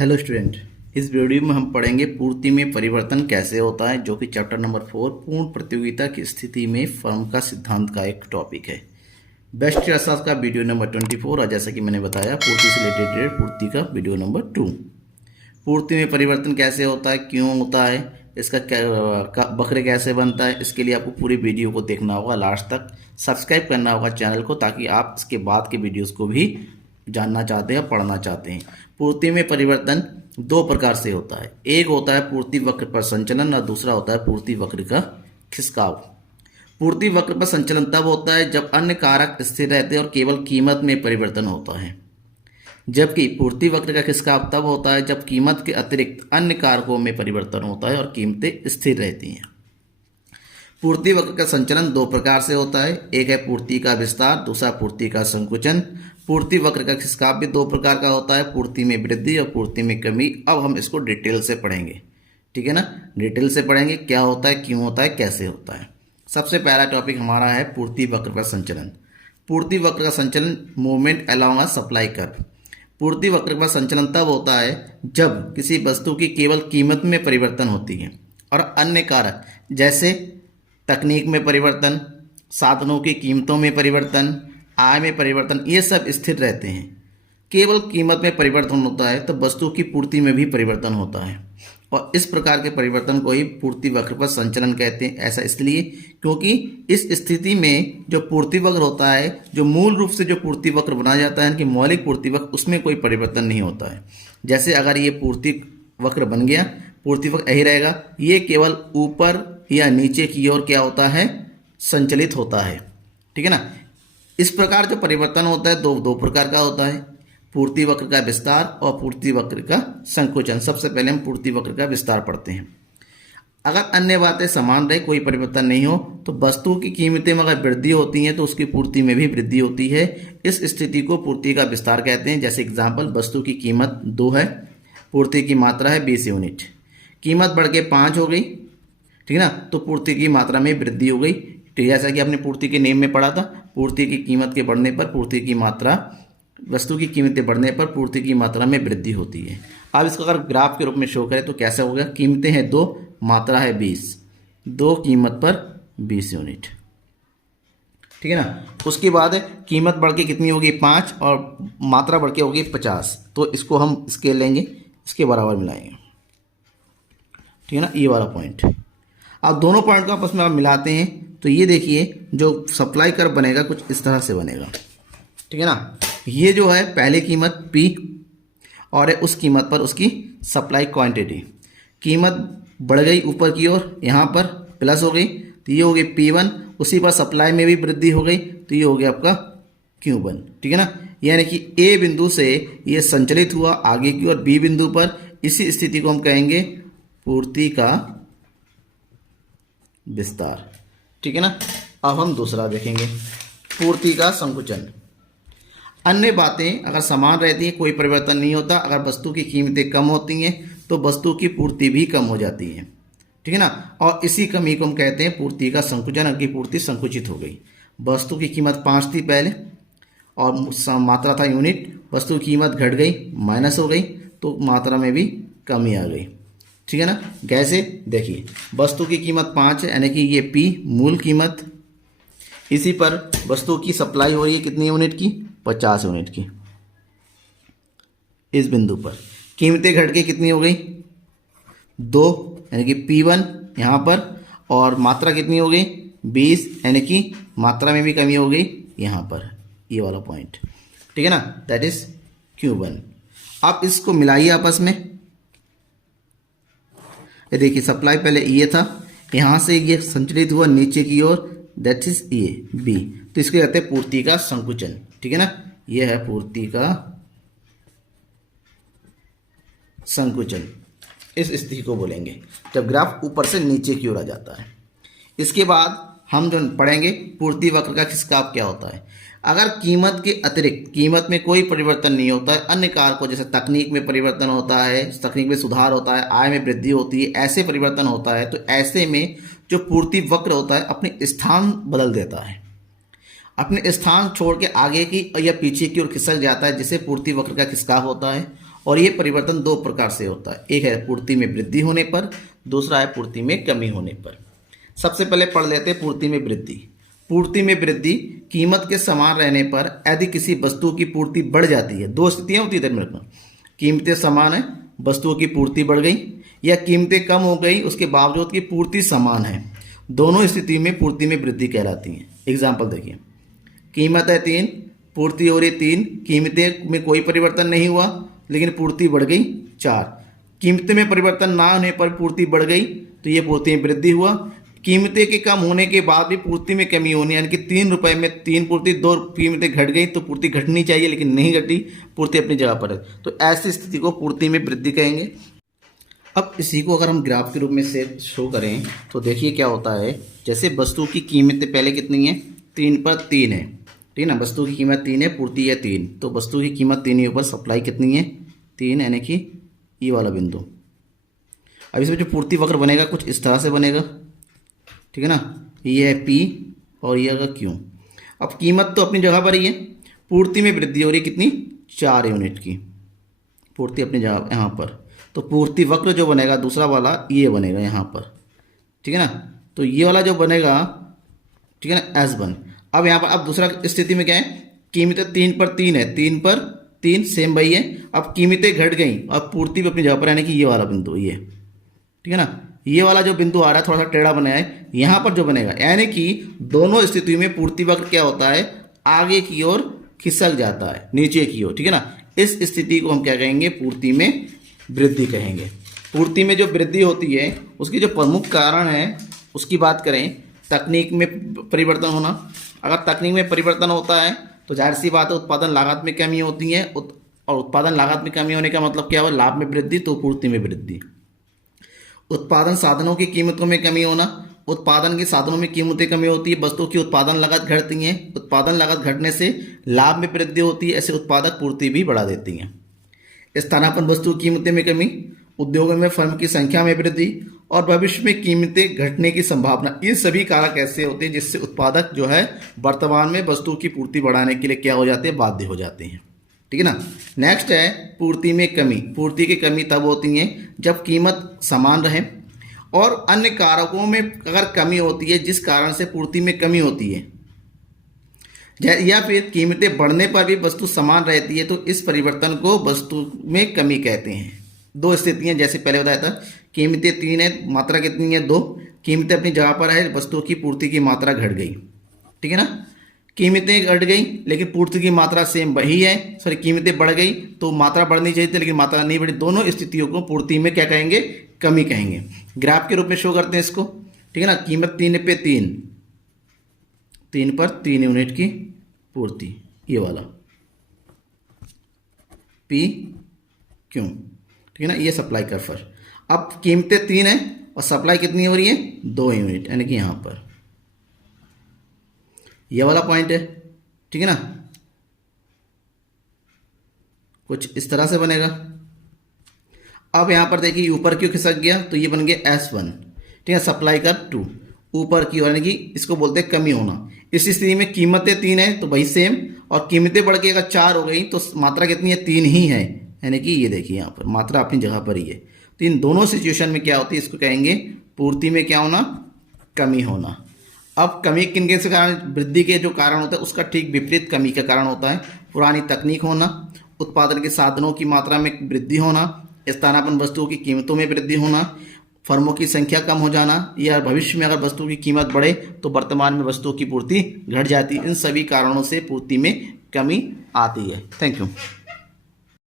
Hello student. इस video में हम पढ़ेंगे पूर्ति में परिवर्तन कैसे होता है, जो कि चैप्टर नंबर 4 पूर्ण प्रतियोगिता की स्थिति में फर्म का सिद्धांत का एक टॉपिक है। बेस्ट अर्थशास्त्र का वीडियो नंबर 24 और जैसा कि मैंने बताया पूर्ति से रिलेटेड पूर्ति का वीडियो नंबर 2। पूर्ति में परिवर्तन कैसे होता है, क्यों होता है, इसका वक्र कैसे बनता है, इसके लिए आपको पूरी वीडियो को देखना होगा लास्ट तक। सब्सक्राइब करना होगा चैनल को, ताकि आप इसके बाद के वीडियोस को भी जानना चाहते हैं, पढ़ना चाहते हैं। पूर्ति में परिवर्तन दो प्रकार से होता है। एक होता है पूर्ति वक्र पर संचलन और दूसरा होता है पूर्ति वक्र का खिसकाव। पूर्ति वक्र पर संचलन तब होता है जब अन्य कारक स्थिर रहते हैं और केवल कीमत में परिवर्तन होता है, जबकि पूर्ति वक्र का खिसकाव तब होता है जब कीमत के अतिरिक्त अन्य कारकों में परिवर्तन होता है और कीमतें स्थिर रहती हैं। पूर्ति वक्र का संचलन दो प्रकार से होता है। एक है पूर्ति का विस्तार, दूसरा पूर्ति का संकुचन। पूर्ति वक्र का खिसकाव भी दो प्रकार का होता है, पूर्ति में वृद्धि और पूर्ति में कमी। अब हम इसको डिटेल से पढ़ेंगे, ठीक है ना। डिटेल से पढ़ेंगे क्या होता है, क्यों होता है, कैसे होता है। सबसे पहला टॉपिक हमारा है पूर्ति वक्र का संचलन। पूर्ति वक्र का संचलन movement along a supply curve. पूर्ति वक्र का संचलन तब होता है जब किसी वस्तु की केवल कीमत में परिवर्तन होती है और अन्य कारक जैसे तकनीक में परिवर्तन, साधनों की कीमतों में परिवर्तन, आय में परिवर्तन, ये सब स्थिर रहते हैं। केवल कीमत में परिवर्तन होता है तो वस्तु की पूर्ति में भी परिवर्तन होता है, और इस प्रकार के परिवर्तन को ही पूर्ति वक्र पर संचलन कहते हैं। ऐसा इसलिए क्योंकि इस स्थिति में जो पूर्ति वक्र होता है, जो मूल रूप से जो पूर्ति वक्र बनाया जाता है कि मौलिक पूर्ति वक्र, उसमें कोई परिवर्तन नहीं होता है। जैसे अगर ये पूर्ति वक्र बन गया, पूर्ति वक्र यही रहेगा, ये केवल ऊपर या नीचे की ओर क्या होता है, संचलित होता है, ठीक है ना। इस प्रकार जो परिवर्तन होता है दो प्रकार का होता है, पूर्ति वक्र का विस्तार और पूर्ति वक्र का संकुचन। सबसे पहले हम पूर्ति वक्र का विस्तार पढ़ते हैं। अगर अन्य बातें समान रहे, कोई परिवर्तन नहीं हो, तो वस्तु की कीमतें में अगर वृद्धि होती हैं तो उसकी पूर्ति में भी वृद्धि होती है। इस स्थिति को पूर्ति का विस्तार कहते हैं। जैसे एग्जाम्पल, वस्तु की कीमत 2 है, पूर्ति की मात्रा है 20 यूनिट, कीमत बढ़ के 5 हो गई, ठीक है ना, तो पूर्ति की मात्रा में वृद्धि हो गई। ठीक, जैसा कि आपने पूर्ति के नियम में पढ़ा था, पूर्ति की कीमत के बढ़ने पर पूर्ति की मात्रा, वस्तु की कीमतें बढ़ने पर पूर्ति की मात्रा में वृद्धि होती है। अब इसको अगर ग्राफ के रूप में शो करें तो कैसा होगा, कीमतें हैं 2, मात्रा है 20, 2 कीमत पर 20 यूनिट, ठीक है ना। उसके बाद कीमत बढ़ के कितनी होगी 5 और मात्रा बढ़ के होगी 50, तो इसको हम स्केल लेंगे, इसके बराबर मिलाएंगे, ठीक है ना, ये वाला पॉइंट। अब दोनों पॉइंट को आपस में आप मिलाते हैं तो ये देखिए जो सप्लाई कर्व बनेगा कुछ इस तरह से बनेगा, ठीक है ना। ये जो है पहले कीमत P और उस कीमत पर उसकी सप्लाई क्वांटिटी, कीमत बढ़ गई ऊपर की ओर, यहाँ पर प्लस हो गई तो ये हो गई P1, उसी पर सप्लाई में भी वृद्धि हो गई तो ये हो गया आपका Q1, ठीक है ना। यानी कि A बिंदु से ये संचलित हुआ आगे की ओर B बिंदु पर। इसी स्थिति को हम कहेंगे पूर्ति का विस्तार, ठीक है ना। अब हम दूसरा देखेंगे, पूर्ति का संकुचन। अन्य बातें अगर समान रहती हैं, कोई परिवर्तन नहीं होता। अगर वस्तु की कीमतें कम होती हैं तो वस्तु की पूर्ति भी कम हो जाती है, ठीक है ना। और इसी कमी को हम कहते हैं पूर्ति का संकुचन। अगर पूर्ति संकुचित हो गई, वस्तु की कीमत 5 थी पहले और मात्रा था यूनिट, वस्तु की कीमत घट गई, माइनस हो गई, तो मात्रा में भी कमी आ गई, ठीक है ना। कैसे, देखिए वस्तु की कीमत 5 है, यानी कि ये P मूल कीमत, इसी पर वस्तु की सप्लाई हो रही है कितनी यूनिट की, 50 यूनिट की। इस बिंदु पर कीमतें घट के कितनी हो गई 2, यानी कि P1 यहाँ पर, और मात्रा कितनी हो गई 20, यानी कि मात्रा में भी कमी हो गई यहाँ पर, ये वाला पॉइंट, ठीक है ना, दैट इज Q1। अब इसको मिलाइए आपस में। ये देखिए सप्लाई पहले ये था, यहाँ से ये संचलित हुआ नीचे की ओर, दैट इज ये B, तो इसको कहते हैं पूर्ति का संकुचन, ठीक है ना। ये है पूर्ति का संकुचन, इस स्थिति को बोलेंगे जब ग्राफ ऊपर से नीचे की ओर आ जाता है। इसके बाद हम जो पढ़ेंगे पूर्ति वक्र का खिसकाव क्या होता है। अगर कीमत के अतिरिक्त कीमत में कोई परिवर्तन नहीं होता है, अन्य कारकों जैसे तकनीक में परिवर्तन होता है, तकनीक में सुधार होता है, आय में वृद्धि होती है, ऐसे परिवर्तन होता है, तो ऐसे में जो पूर्ति वक्र होता है अपने स्थान बदल देता है, अपने स्थान छोड़ के आगे की या पीछे की ओर खिसक जाता है, जिसे पूर्ति वक्र का खिसकाव होता है। और ये परिवर्तन दो प्रकार से होता है, एक है पूर्ति में वृद्धि होने पर, दूसरा है पूर्ति में कमी होने पर। सबसे पहले पढ़ लेते हैं पूर्ति में वृद्धि। पूर्ति में वृद्धि कीमत के समान रहने पर यदि किसी वस्तु की पूर्ति बढ़ जाती है, दो स्थितियां होती है, कीमतें समान है, वस्तुओं की पूर्ति बढ़ गई, या कीमतें कम हो गई उसके बावजूद की पूर्ति समान है, दोनों स्थिति में पूर्ति में वृद्धि कहलाती है। एग्जाम्पल देखिए, कीमत है 3, पूर्ति हो रही 3, कीमतें में कोई परिवर्तन नहीं हुआ लेकिन पूर्ति बढ़ गई 4। कीमत में परिवर्तन ना होने पर पूर्ति बढ़ गई तो ये पूर्ति में वृद्धि हुआ। कीमतें के कम होने के बाद भी पूर्ति में कमी होनी, यानी कि 3 रुपये में 3 पूर्ति, 2 कीमतें घट गई तो पूर्ति घटनी चाहिए लेकिन नहीं घटी, पूर्ति अपनी जगह पर है, तो ऐसी स्थिति को पूर्ति में वृद्धि कहेंगे। अब इसी को अगर हम ग्राफ के रूप में से शो करें तो देखिए क्या होता है। जैसे वस्तु की कीमतें पहले कितनी है, 3 पर 3 है, ठीक है ना, वस्तु की कीमत 3 है, पूर्ति है 3, तो वस्तु की कीमत 3 के ऊपर सप्लाई कितनी है 3, यानी कि ये वाला बिंदु। अब इसमें जो पूर्ति वक्र बनेगा कुछ इस तरह से बनेगा, ठीक है ना, ये है P और ये होगा Q। अब कीमत तो अपनी जगह पर ही है, पूर्ति में वृद्धि हो रही है कितनी, 4 यूनिट की, पूर्ति अपनी जगह यहाँ पर, तो पूर्ति वक्र जो बनेगा दूसरा वाला ये बनेगा यहाँ पर, ठीक है ना, तो ये वाला जो बनेगा, ठीक है ना, S1। अब यहाँ पर अब दूसरा स्थिति में क्या है, कीमतें 3 पर 3 है, 3 पर 3 सेम वही है, अब कीमतें घट गई, अब पूर्ति भी अपनी जगह पर, यानी कि ये वाला बिंदु ये, ठीक है ना, ये वाला जो बिंदु आ रहा है थोड़ा सा टेढ़ा बनाया है, यहाँ पर जो बनेगा, यानी कि दोनों स्थिति में पूर्ति वक्र क्या होता है, आगे की ओर खिसक जाता है, नीचे की ओर, ठीक है ना। इस स्थिति को हम क्या कहेंगे, पूर्ति में वृद्धि कहेंगे। पूर्ति में जो वृद्धि होती है उसकी जो प्रमुख कारण है उसकी बात करें, तकनीक में परिवर्तन होना। अगर तकनीक में परिवर्तन होता है तो जाहिर सी बात है उत्पादन लागत में कमी होती है, और उत्पादन लागत में कमी होने का मतलब क्या हुआ, लाभ में वृद्धि, तो पूर्ति में वृद्धि। उत्पादन साधनों की कीमतों में कमी होना, उत्पादन के साधनों में कीमतें कमी होती है, वस्तुओं की उत्पादन लागत घटती है, उत्पादन लागत घटने से लाभ में वृद्धि होती है, ऐसे उत्पादक पूर्ति भी बढ़ा देती हैं। स्थानापन्न वस्तु कीमतें में कमी, उद्योगों में फर्म की संख्या में वृद्धि और भविष्य में कीमतें घटने की संभावना, ये सभी कारक ऐसे होते हैं जिससे उत्पादक जो है वर्तमान में वस्तु की पूर्ति बढ़ाने के लिए क्या हो जाते हैं, बाध्य हो जाते हैं, ठीक है ना। नेक्स्ट है पूर्ति में कमी। पूर्ति की कमी तब होती है जब कीमत समान रहे और अन्य कारकों में अगर कमी होती है जिस कारण से पूर्ति में कमी होती है, या फिर कीमतें बढ़ने पर भी वस्तु समान रहती है, तो इस परिवर्तन को वस्तु में कमी कहते हैं। दो स्थितियां जैसे पहले बताया था, कीमतें 3 है, मात्रा कितनी है 2, कीमतें अपनी जगह पर है, वस्तुओं की पूर्ति की मात्रा घट गई, ठीक है ना। कीमतें घट गई लेकिन पूर्ति की मात्रा सेम वही है, सॉरी कीमतें बढ़ गई तो मात्रा बढ़नी चाहिए थी लेकिन मात्रा नहीं बढ़ी, दोनों स्थितियों को पूर्ति में क्या कहेंगे, कमी कहेंगे। ग्राफ के रूप में शो करते हैं इसको, ठीक है ना। कीमत 3 पे 3 पर 3 यूनिट की पूर्ति, ये वाला P Q, ठीक है ना, ये सप्लाई कर फर्स्ट। अब कीमतें 3 है और सप्लाई कितनी हो रही है 2 यूनिट, यानी कि यहाँ पर ये वाला पॉइंट है, ठीक है ना। कुछ इस तरह से बनेगा। अब यहाँ पर देखिए ऊपर क्यों खिसक गया, तो ये बन गया S1, ठीक है, सप्लाई का 2 ऊपर की, यानी कि इसको बोलते हैं कमी होना। इस स्थिति में कीमतें 3 है तो वही सेम, और कीमतें बढ़ के अगर 4 हो गई तो मात्रा कितनी है 3 ही है, यानी कि ये देखिए यहाँ पर मात्रा अपनी जगह पर ही है। तो इन दोनों सिचुएशन में क्या होती है, इसको कहेंगे पूर्ति में क्या होना, कमी होना। अब कमी किन के कारण, वृद्धि के जो कारण होता है उसका ठीक विपरीत कमी का कारण होता है पुरानी तकनीक होना, उत्पादन के साधनों की मात्रा में वृद्धि होना, स्थानापन्न वस्तुओं की कीमतों में वृद्धि होना, फर्मों की संख्या कम हो जाना, या भविष्य में अगर वस्तु की कीमत बढ़े तो वर्तमान में वस्तुओं की पूर्ति घट जाती है। इन सभी कारणों से पूर्ति में कमी आती है। Thank you.